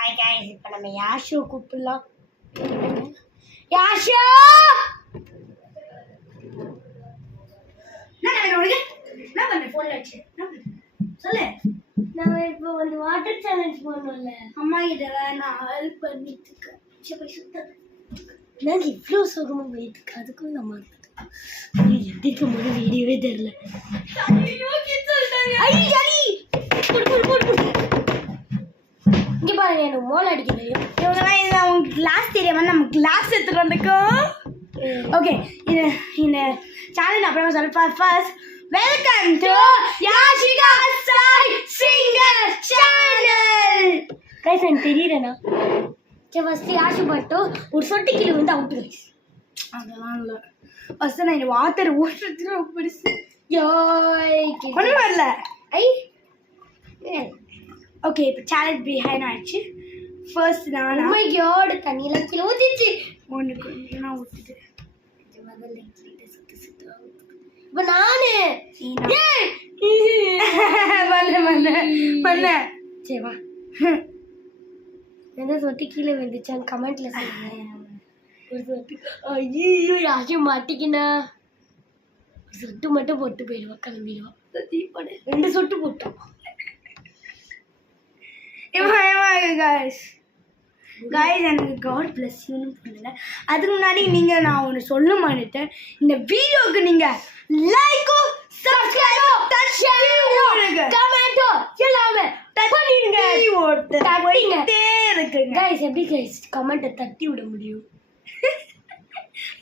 Hi guys இப்போ நம்ம யாஷு கூப்பிடலாம். யாஷு என்ன உனக்கு என்ன பண்ண போன்ல வச்சு சொல்லு. நான் இப்போ வந்து வாட்டர் சேலஞ்ச் பண்ணல. அம்மா கிட்ட நான் ஹெல்ப் பண்ணிட்டு இருக்கேன். போய் சுத்த நான் இவ்வளோ சுகமா போயிட்டு அதுக்கும் நம்ம எதுக்கு முன்னாடி வீடியோவே தெரியல. இங்கே பாருங்க எனக்கு மோல் அடிக்க தெரியும். இவங்கெல்லாம் இது அவங்க கிளாஸ் தெரியாம நம்ம கிளாஸ் எடுத்துட்டு வந்திருக்கோம். ஓகே இந்த சேனல் அப்புறமா சொல்ல. First welcome to Yashika style singer channel. Guys எனக்கு தெரியலண்ணா. சரி ஃபஸ்ட்டு யாஷு மட்டும் ஒரு சொட்டு கீழே வந்து அவுட் கைஸ். அதெல்லாம் இல்லை. ஃபர்ஸ்ட் நான் இந்த வாட்டர் ஊற்றுறது ரொம்ப பெருசு. ஒன்றும் ஒன்றும் இல்லை. ஐ ஓகே இப்போ சேலஞ்ச் பிஹைண்ட் ஆயிடுச்சு. ஃபர்ஸ்ட் நான் யோடு தண்ணியெல்லாம் கீழே ஊற்றிச்சு. ஒன்று கொஞ்சம் நான் ஊற்றுது. இப்போ நானு பண்ண சரி வா எந்த சொட்டு கீழே வந்துச்சான்னு கமெண்ட்ல சொல்லுங்க. ஒரு சொட்டு ஐயோ யாரையும் மாட்டிக்கினா ஒரு சொட்டு மட்டும் போட்டு போயிடுவா கிளம்பிடுவா. ரெண்டு சொட்டு போட்டோம். guys எனக்கு God bless you பண்ணல. அதுக்கு முன்னாடி நீங்கள் நான் ஒன்று சொல்ல மாட்டேன். இந்த வீடியோக்கு நீங்கள் லைக்கோ சப்ஸ்கிரைபோ கமெண்டோ எல்லாமே பண்ணிடுங்க. இருக்குங்க கைஸ் எப்படி கைஸ் கமெண்ட்டை தட்டி விட முடியும்?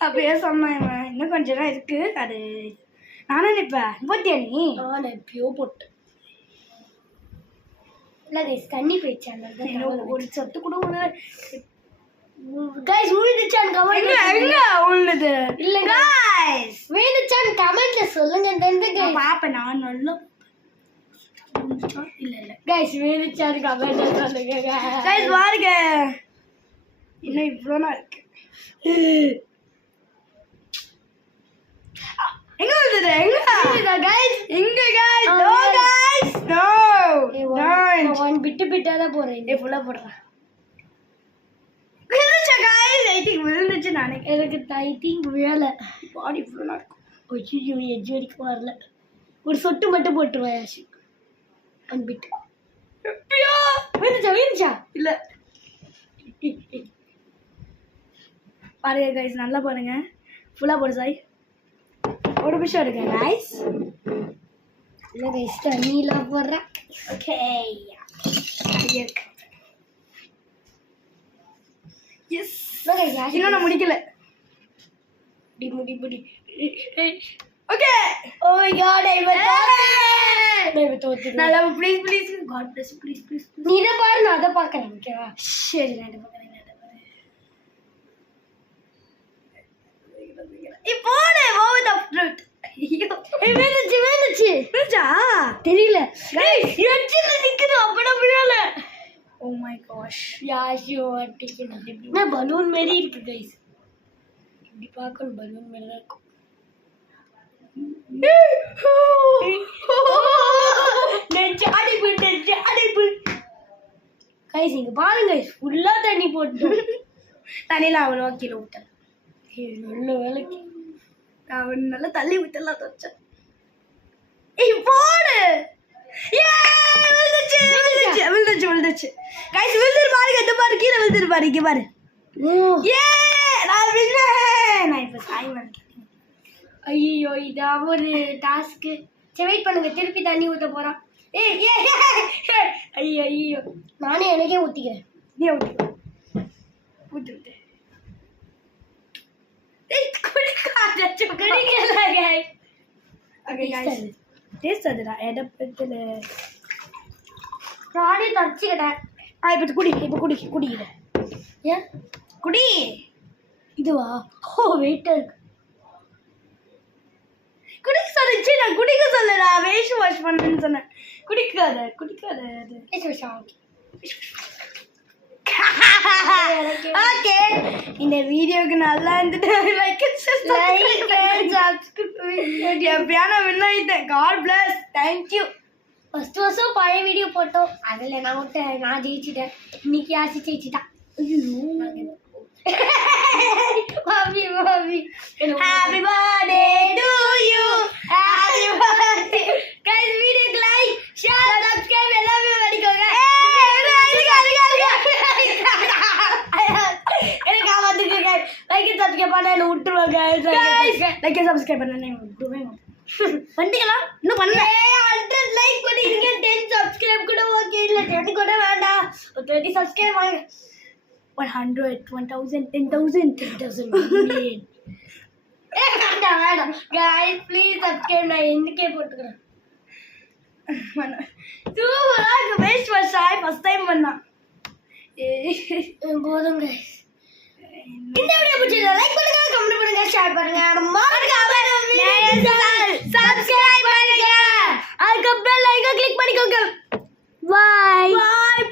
அப்படியே சொன்னேன். இன்னும் கொஞ்சம் தான் இருக்கு. அது நானும் நினைப்பேன். போட்டியா நீ? நான் எப்பயோ போட்டேன். இல்லை கைஸ் தண்ணி போயிடுச்சு. ஒரு சொட்டு கூட கைஸ் விழுந்துச்சான் கமெண்ட் எங்க உள்ளது இல்ல கைஸ் விழுந்துச்சான் கமெண்ட்ல சொல்லுங்க. பாப்பேன் நான் நல்லா இல்ல இல்ல கைஸ் விழுந்துச்சான் கமெண்ட்ல சொல்லுங்க. கைஸ் பாருங்க இன்னும் இவ்வளோனா இருக்கு. எங்க உள்ளது எங்க கைஸ் எங்க guys no guys no one bit பிட்டா தான் போறேன். டே ஃபுல்லா போடுறேன். விழுந்துச்சா கைஸ்? ஐ திங்க் விழுந்துச்சு. நானே எனக்கு ஐ திங்க் விழலை. பாடி ஃபுல்லா இருக்கும். ஐயோ எஜ் வரைக்கும் வரல. ஒரு சொட்டு மட்டும் போட்டுருவா யாஷி. ஒன் பிட்டு விழுந்துச்சா இல்ல பாருங்க கைஸ் நல்லா பாருங்க. ஃபுல்லா போடு சாய். ஒரு நிமிஷம் இருக்கு கைஸ். இல்லை கைஸ் தண்ணியெலாம் போடுறேன். ஓகே எஸ் இன்னும் நான் முடிக்கல. முடி ஓகே ஓ மை காட் நான் தோத்து. நல்லா please please God bless please please. நீ இதை பாரு நான் அதை பார்க்குறேன். ஓகேவா? சரி நான் இதை பார்க்குறேன். இப்போது ஓவர் ஆஃப் ட்ரூத். விழுந்துச்சு தெரியல. நிக்குது அப்பட விழல. ஓ மை காஷ் யாஷி மாட்டிக்கணும். பலூன் மாரி இருக்கு கைஸ். இப்படி பார்க்கணும் பலூன் மாரி தான் இருக்கும். அடைப்பு கைஸ் இங்க பாருங்க ஃபுல்லா தண்ணி போட்டு தண்ணியில் அவ்வளோ கீழே விட்டேன். நல்ல வேலைக்கு அவன் நல்லா தள்ளி விட்டுலாம் தோச்சேன். போடு விழுந்துச்சு கைஸ். விழுந்துரு பாருங்க. இந்த பாரு கீழே விழுந்துரு பாரு. இங்கே பாரு. நான் விழுந்தேன். நான் இப்போ சாய் நினைக்கிறேன். ஐயோ இதா ஒரு டாஸ்க்கு. சரி வெயிட் பண்ணுங்க திருப்பி தண்ணி ஊற்ற போகிறான். ஐயோ நானே எனக்கே ஊற்றிக்கிறேன். நீ ஊற்றிக்கோ. ஊற்றி விட்டு டேஸ்ட் அதுடா இடப்பத்தில் நானே தச்சுக்கிட்டேன். இப்போ குடிக்கிறேன். ஏன் குடி. இதுவா? ஓ வெயிட்டாக இருக்கு. குடிக்க சொல்லிச்சு. நான் குடிக்க சொல்லடா. வேஷ் வாஷ் பண்ணுன்னு சொன்னேன். குடிக்காத ஓகே இந்த வீடியோக்கு நல்லா இருந்துட்டு லைக் சப்ஸ்கிரைப் எப்படியான வின் ஆயிட்டேன். God bless. தேங்க்யூ. ஃபர்ஸ்ட் வருஷம் பழைய வீடியோ போட்டோம், அதில் நான் ஜெயிச்சிட்டேன். இன்னைக்கு ஆசி ஜெயிச்சிட்டான். மாமி மாமி Happy birthday to you. Happy birthday. Guys, video like, share, subscribe எல்லாமே பண்ணிக்கோங்க. எனக்கு ஆமாத்துக்கு guys. Like and subscribe பண்ண என்ன விட்டுருவாங்க. Guys, like and subscribe பண்ண என்ன விட்டுருவே மாட்டேன். பண்ணிட்டீங்களா? இன்னும் பண்ணல. 100 லைக் பண்ணிருங்க. 10 subscribe கூட ஓகே இல்ல 10 கூட வேண்டாம். 30 subscribe வாங்க. 100, 1000, 10,000, 10,000 million. வேண்டாம் guys, please subscribe. நான் எண்ணிக்கே போட்டுக்கிறேன். சூப்பரா இருக்கு. வேஸ்ட் ஃபர்ஸ்ட் டைம் பண்ணா. போதும் guys. இந்த வீடியோ பிடிச்சதா லைக் பண்ணுங்க, கமெண்ட் பண்ணுங்க, ஷேர் பண்ணுங்க, மறக்காம சப்ஸ்கிரைப் பண்ணுங்க. அதுக்கு பெல் ஐகான் கிளிக் பண்ணிக்கோங்க. Bye. Bye.